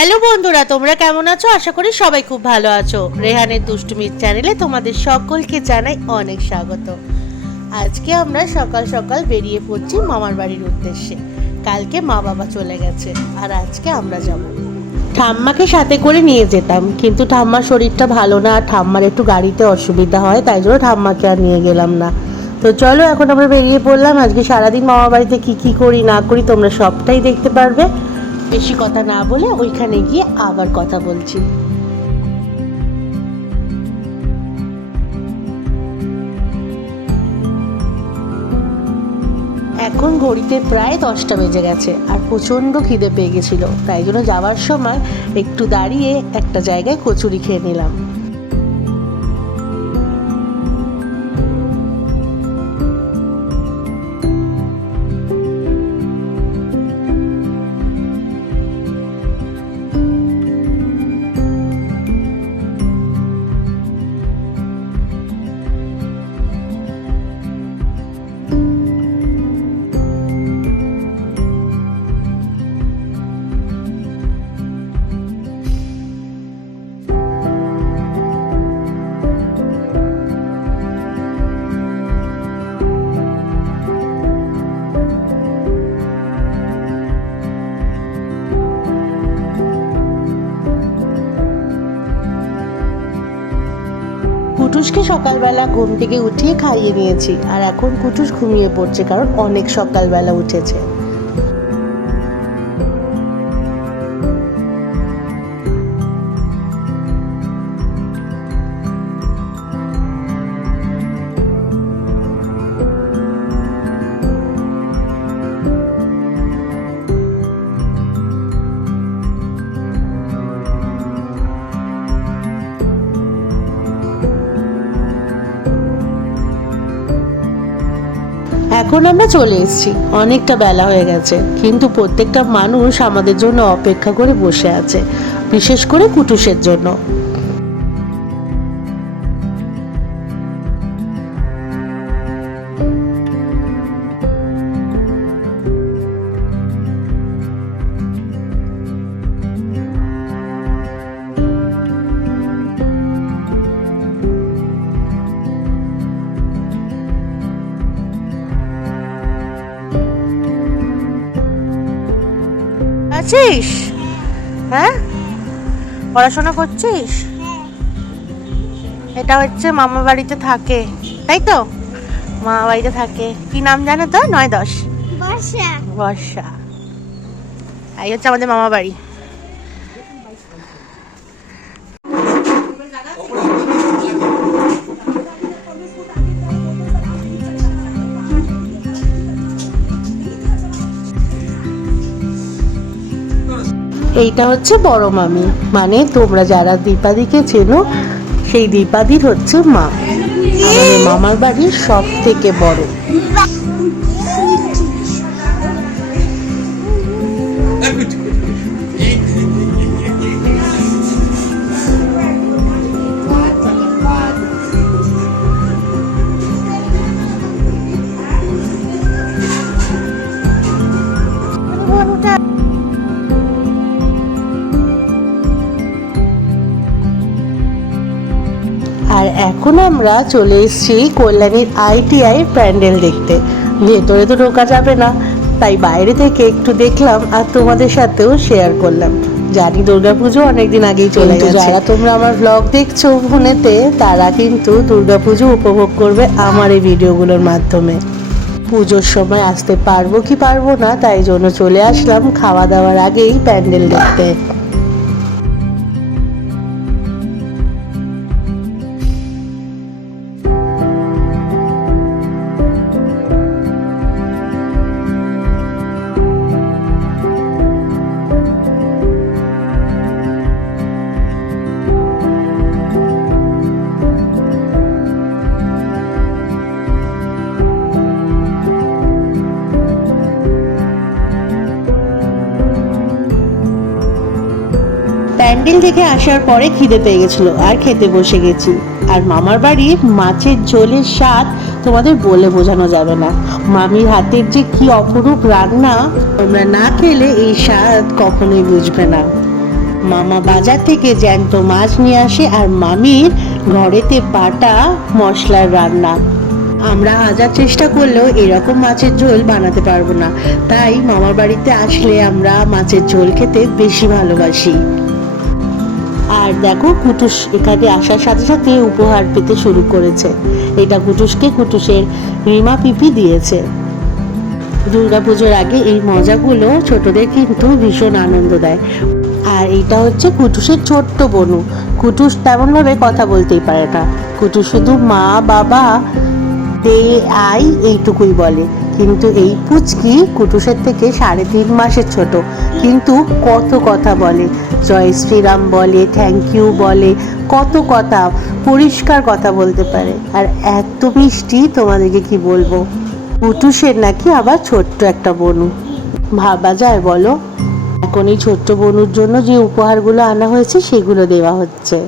Hello বন্ধুরা, তোমরা কেমন আছো? আশা করি সবাই খুব ভালো আছো। রেহানের দুষ্টুমির চ্যানেলে তোমাদের সকলকে জানাই অনেক স্বাগত। আজকে আমরা সকাল সকাল বেরিয়ে পড়ছি মামার বাড়ির উদ্দেশ্যে। কালকে মা বাবা চলে গেছে আর আজকে আমরা যাব। ঠাম্মাকে সাথে করে নিয়ে যেতাম, কিন্তু ঠাম্মার শরীরটা ভালো না আর ঠাম্মার একটু গাড়িতে অসুবিধা হয়, তাই জন্য ঠাম্মাকে আর নিয়ে গেলাম না। তো চলো এখন আমরা বেরিয়ে পড়লাম। আজকে সারাদিন মামার বাড়িতে কি করি না করি তোমরা সবটাই দেখতে পারবে। বেশি কথা না বলে ওইখানে গিয়ে আবার কথা বলছি। এখন ঘড়িতে প্রায় 10টা বেজে গেছে আর প্রচণ্ড খিদে পেয়ে গেছিল, তাই জন্য যাওয়ার সময় একটু দাঁড়িয়ে একটা জায়গায় কচুরি খেয়ে নিলাম। কুটুসকে সকালবেলা ঘুম থেকে উঠিয়ে খাইয়ে নিয়েছি আর এখন কুটুস ঘুমিয়ে পড়ছে, কারণ অনেক সকালবেলা উঠেছে। এখন আমরা চলে এসেছি, অনেকটা বেলা হয়ে গেছে, কিন্তু প্রত্যেকটা মানুষ আমাদের জন্য অপেক্ষা করে বসে আছে, বিশেষ করে কুটুসের জন্য। আছিস? হ্যাঁ, পড়াশোনা করছিস? এটা হচ্ছে মামা বাড়িতে থাকে, তাই তো? মামা বাড়িতে থাকে। কি নাম জানো তো? 9-10 বর্ষা। বর্ষা, এই হচ্ছে আমাদের মামা বাড়ি। এইটা হচ্ছে বড় মামি, মানে তোমরা যারা দীপাদিকে চেনো সেই দীপাদির হচ্ছে মা। আমাদের মামার বাড়ির সব থেকে বড়। আর এখন আমরা চলে এসেছি কল্যাণীর ITI প্যান্ডেল দেখতে। ভেতরে তো ঢোকা যাবে না, তাই বাইরে থেকে একটু দেখলাম আর তোমাদের সাথেও শেয়ার করলাম। জানি দুর্গাপুজো অনেকদিন আগেই চলে গেছে, যারা তোমরা আমার ব্লগ দেখছো ফোনেতে তারা কিন্তু দুর্গাপুজো উপভোগ করবে আমার এই ভিডিওগুলোর মাধ্যমে। পুজোর সময় আসতে পারবো কি পারবো না, তাই জন্য চলে আসলাম খাওয়া দাওয়ার আগেই প্যান্ডেল দেখতে। প্যান্ডেল থেকে আসার পরে খিদে পেয়ে গেছিলো আর খেতে বসে গেছি। আর মামার বাড়ির মাছের ঝোলের স্বাদ তোমাদের বলে বোঝানো যাবে না। মামির হাতের যে কি অপরূপ রান্না, তোমরা না খেলে এই স্বাদ কখনোই বুঝবে না। মামা বাজার থেকে জ্যান্ত মাছ নিয়ে আসে আর মামির ঘরেতে বাটা মশলার রান্না। আমরা হাজার চেষ্টা করলেও এরকম মাছের ঝোল বানাতে পারবো না, তাই মামার বাড়িতে আসলে আমরা মাছের ঝোল খেতে বেশি ভালোবাসি। আর দেখো কুটুস এখানে আসার সাথে সাথে উপহার পেতে শুরু করেছে। এটা কুটুসকে কুটুসের রিমা পিপি দিয়েছে। দুর্গাপুজোর আগে এই মজাগুলো ছোটদের কিন্তু ভীষণ আনন্দ দেয়। আর এটা হচ্ছে কুটুসের ছোট্ট বনু। কুটুস তেমনভাবে কথা বলতেই পারে না, কুটুস শুধু মা বাবা দে আই এইটুকুই বলে। কিন্তু এই পুচকি কুটুসের থেকে 3.5 মাসের ছোট, কিন্তু কত কথা বলে, জয় শ্রীরাম বলে, থ্যাংক ইউ বলে, কত কথা, পরিষ্কার কথা বলতে পারে। আর এত মিষ্টি, তোমাদেরকে কি বলবো। কুটুসের নাকি আবার ছোট্ট একটা বনু। ভাবা যায় বলো? এখন এই ছোট্ট বনুর জন্য যে উপহারগুলো আনা হয়েছে সেগুলো দেওয়া হচ্ছে।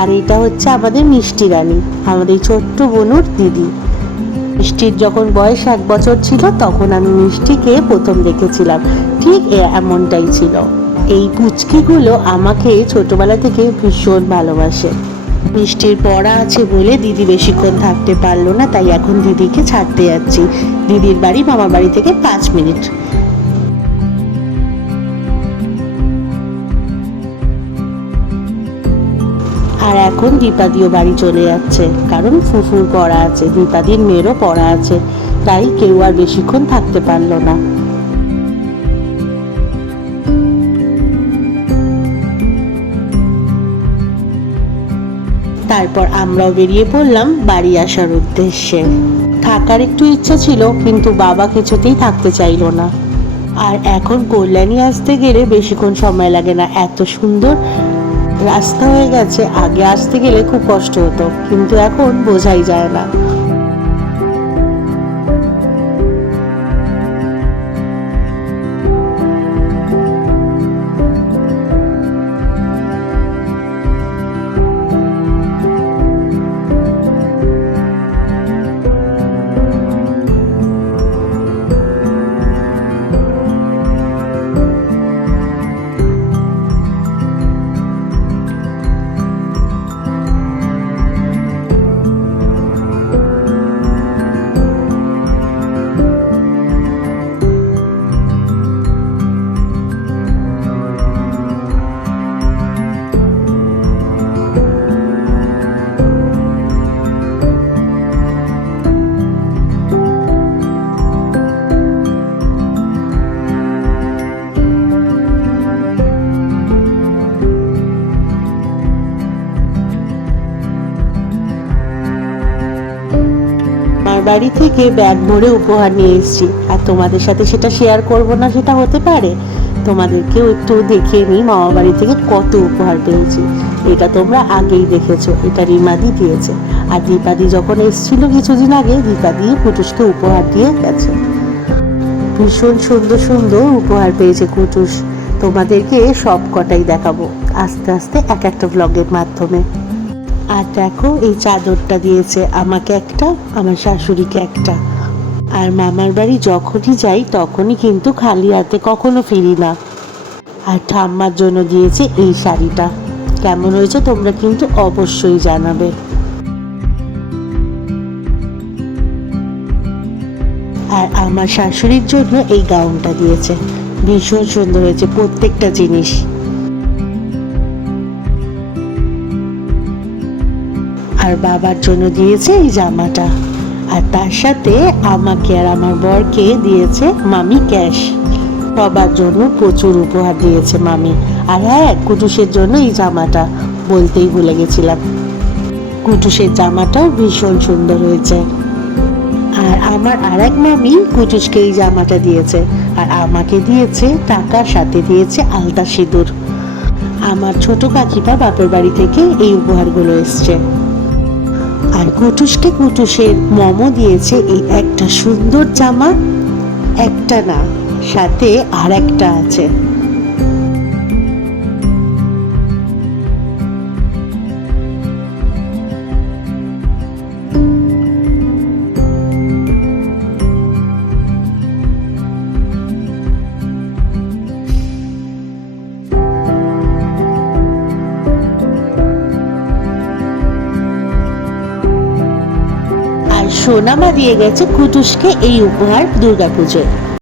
আর এটা হচ্ছে আমাদের মিষ্টি রানী, আমাদের ছোট্ট বনুর দিদি। মিষ্টির যখন বয়স 1 বছর ছিল তখন আমি মিষ্টিকে প্রথম দেখেছিলাম, ঠিক এমনটাই ছিল। এই পুচকিগুলো আমাকে ছোটবেলা থেকে ভীষণ ভালোবাসে। মিষ্টির পড়া আছে বলে দিদি বেশিক্ষণ থাকতে পারলো না, তাই এখন দিদিকে ছাড়তে যাচ্ছি। দিদির বাড়ি মামার বাড়ি থেকে 5 মিনিট। আর এখন দীপাদিও বাড়ি চলে যাচ্ছে, কারণ ফুফুর পড়া আছে, দীপাদির মেয়েরও পড়া আছে, তাই কেউ আর বেশিক্ষণ থাকতে পারলো না। তারপর আমরাও বেরিয়ে পড়লাম বাড়ি আসার উদ্দেশ্যে। থাকার একটু ইচ্ছা ছিল, কিন্তু বাবা কিছুতেই থাকতে চাইলো না। আর এখন কল্যাণী আসতে গেলে বেশিক্ষণ সময় লাগে না, এত সুন্দর রাস্তা হয়ে গেছে। আগে আসতে গেলে খুব কষ্ট হতো, কিন্তু এখন বোঝাই যায় না। বাড়ি থেকে ব্যাগ ভরে উপহার নিয়ে এসেছি, আর তোমাদের সাথে সেটা শেয়ার করব না সেটা হতে পারে? তোমাদেরকেও একটু দেখিয়ে নিই মামা বাড়ি থেকে কত উপহার পেয়েছি। এটা তোমরা আগেই দেখেছো, এটা রিমাদি দিয়েছে। আর দীপাদি যখন এসেছিল কিছুদিন আগে, দীপাদি কুটুসকে উপহার দিয়ে গেছে। ভীষণ সুন্দর সুন্দর উপহার পেয়েছে কুটুস। তোমাদেরকে সব কটাই দেখাবো আস্তে আস্তে এক একটা ব্লগের মাধ্যমে। আর দেখো এই চাদরটা দিয়েছে আমাকে একটা, আমার শাশুড়িকে একটা। আর মামার বাড়ি যখনই যাই তখনই কিন্তু খালি হাতে কখনো ফিরি না। আর ঠাম্মার জন্য দিয়েছে এই শাড়িটা। কেমন হয়েছে তোমরা কিন্তু অবশ্যই জানাবে। আর আমার শাশুড়ির জন্য এই গাউনটা দিয়েছে, ভীষণ সুন্দর হয়েছে প্রত্যেকটা জিনিস। আর বাবার জন্য দিয়েছে এই জামাটা। আর তার সাথে আমাকে আর আমার বরকে দিয়েছে মামি ক্যাশ। সবার জন্য প্রচুর উপহার দিয়েছে মামি। আর হ্যাঁ, কুটুসের জন্য এই জামাটা বলতেই ভুলে গেছিলাম, কুটুসের জামাটাও ভীষণ সুন্দর হয়েছে। আর আমার আরেক মামি কুটুসকে এই জামাটা দিয়েছে, আর আমাকে দিয়েছে টাকার সাথে দিয়েছে আলতা সিঁদুর। আমার ছোট কাকিমা বাপের বাড়ি থেকে এই উপহারগুলো এসছে। আর কুটুসকে কুটুসের মমো দিয়েছে এই একটা সুন্দর জামা। একটা না, সাথে আর একটা আছে। আর সোনামা দিয়ে গেছে কুটুসকে এই উপহার দুর্গাপুজোয়।